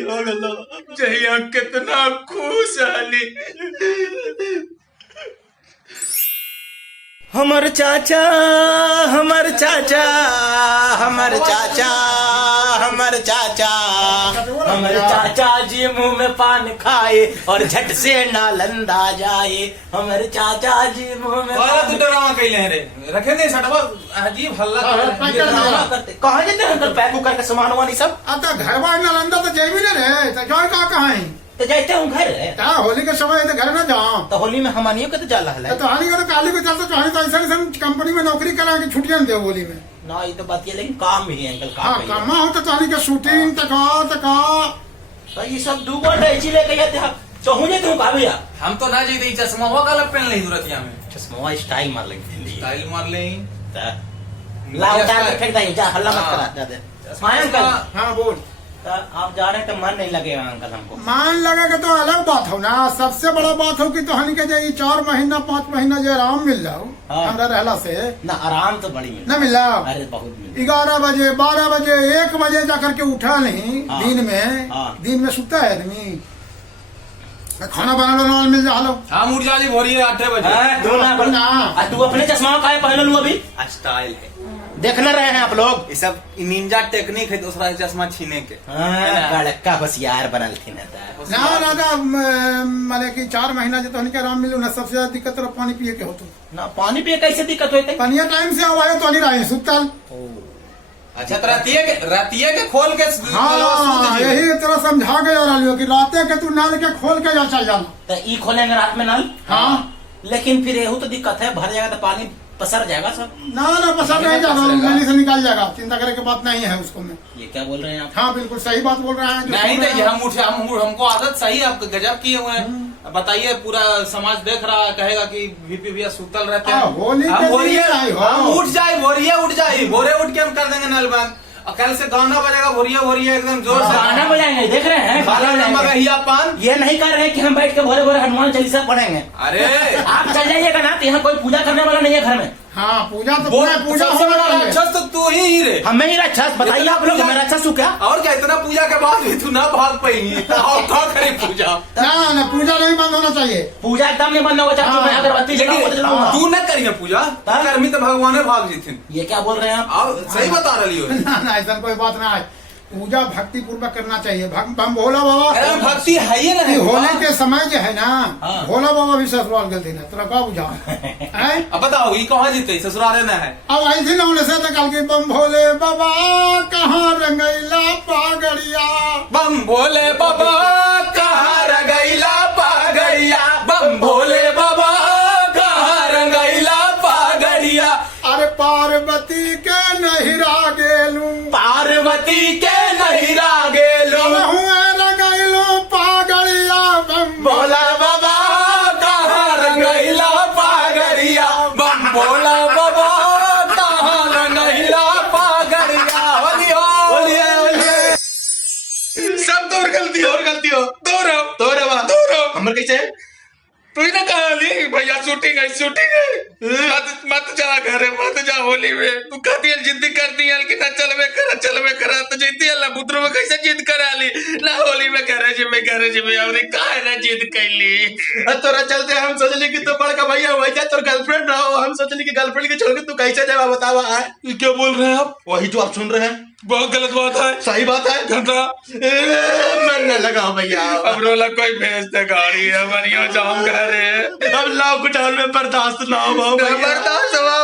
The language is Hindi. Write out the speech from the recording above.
जहिया कितना खुशहाली। हमर चाचा हमर चाचा हमर चाचा हमर चाचा हमर चाचा जी मुंह में पान खाए और झट से नालंदा जाए। हमर चाचा जी मुंह में तू डरावा कैले रे रखे दे सटवा अजीब हल्ला करते। कहाँ जाते हैं अंकल पैक करके सामान वानी सब? आता घर बार नालंदा तो जाए भी ना रे, तो जाए कहाँ है? तो जाते हूँ घर है क्या होली के समय तो घर में जाओ। तो होली में हमानियों का तो जाला है तो हानि का तो काली को चलता चाहे तो ऐसा कंपनी में नौकरी करा के छुट्टियां दे होली में ना। ये तो बात ये लेकिन काम भी है अंकल, हाँ काम होता तो हानि का शूटिंग तका तो ये सब दूगो डैची लेके जाते हैं। चहु जे तुम का भैया हम तो ना जीते चश्मा वो काला पहन ले जरूरत यहां में चश्मा स्टाइल मार लेंगे स्टाइल मार ले ला उतार के फेंक दे जा हल्ला मत करा जा दे। हाँ अंकल हाँ बोल। आप जा रहे हैं तो मन नहीं लगेगा अंकल हमको। मान लगेगा तो अलग बात हो ना, सबसे बड़ा बात हो कि तो हानि के जाए 4 महीना 5 महीना जो आराम मिल जाओ हमरा रहला से ना। आराम तो बड़ी न मिला। अरे बहुत मिला। 11 बजे 12 बजे 1 बजे जाकर के उठा नहीं दिन में सुता है आदमी। खाना बनाना मिल जा लो। हम उठ जाली भोरी 8 बजे। तू अपने चश्मा का पहन लू अभी स्टाइल है देखना रहे हैं आप लोग। ये सब निंजा टेक्निक है दूसरा चश्मा छीने के। गड़का बस यार बनल थी ना माने कि 4 महीना जो तो आराम मिलू ना। सबसे ज्यादा दिक्कत तो पानी पिए के हो तो ना। पानी पिए कैसे दिक्कत होते? पानी टाइम से आवाए तो नहीं रहे सुतल। अच्छा तो रातिया के खोल के हाँ यही तरह समझा गया कि राते के तू नल के खोल के जा चल जाना। तो ई खोलेंगे रात में नल। हाँ लेकिन फिर यही तो दिक्कत है, भर जाएगा तो पानी पसर जाएगा सब। ना पसर नहीं जाएगा, नली से निकल जाएगा। चिंता करने की बात नहीं है उसको में। ये क्या बोल रहे हैं आप? हाँ बिल्कुल सही बात बोल रहे हैं। नहीं नहीं हमको आदत सही है, आप गजब किए हुए हैं। बताइए पूरा समाज देख रहा है, कहेगा कि वीपी भैया सुतल रहते हैं। हम उठ जाए भोरिया उठ जाए भोरे उठ के हम कर देंगे नल बंद। और कल से गाना बजेगा भोरिया एकदम जोर से गाना बजाएंगे। देख रहे हैं मगहिया पान। ये नहीं कर रहे हैं कि हम बैठ के भोरे भोरे हनुमान चालीसा पढ़ेंगे। अरे आप चल जाइएगा ना, तो यहाँ कोई पूजा करने वाला नहीं है घर में। हाँ पूजा तो पूजा सबसे बड़ा राक्षस तो तू ही रे। हमें ही राक्षस बताइए आप लोग। हमें राक्षस हूँ क्या? और क्या इतना पूजा के बाद भी तू ना भाग पाई और क्या करे पूजा? ना पूजा नहीं बंद होना चाहिए। पूजा एकदम नहीं बंद होगा। चाचा मैं अगरबत्ती जलाऊंगा। तू न करिए पूजा कर्मी तो भगवान भाग जीथिन। ये क्या बोल रहे हैं आप? सही बता रही हो ना ऐसा कोई बात ना है। पूजा भक्ति पूर्वक करना चाहिए। भोला बाबा भक्ति है ही नहीं। होली के समय जो है ना भोला बाबा भी ससुराल गए थे ना, तेरा का बुझा अब बताओ ये कहाँ जीते ससुराल न है। अब आई थी ना उन्हें से निकाल के बम भोले बाबा कहाँ रंगैला पागड़िया। बम भोले बाबा कहाँ रंगैला पागड़िया। बम भोले बाबा कहाँ रंगैला पागड़िया। अरे पार्वती के नहिरा गेलू। पार्वती के नहिरा गेलू रंगैलो पागड़िया। बम भोला बाबा कहाँ रंगैला पागड़िया। बम भोला बाबा कहाँ रंगैला पागड़िया। सब तो गलती हो दो हमर कैसे तू ही ना कहा भैया शूटिंग है मत जा घर मत जा होली में। तू कहती है जिद्दी करती है कि ना चलवे करा तो जीती है ना बुतरू में कैसे जिद करा ली ना होली में गैरेज में और काहे ना जिद कैली। तोरा चलते हम सोचली कि तू बड़का भैया हुआ क्या तोर गर्लफ्रेंड रहो। हम सोचली कि गर्लफ्रेंड के छोड़ के तू कैसे जावा बतावा है। क्या बोल रहे हैं आप? वही जो आप सुन रहे हैं बहुत गलत बात है। सही बात है। घंटा मन न लगाओ भैया। अब रोला कोई भेज दे गाड़ी है हमारी जाम घर है। अब लॉकडाउन में बर्दाश्त ना हो बर्दाश्त हुआ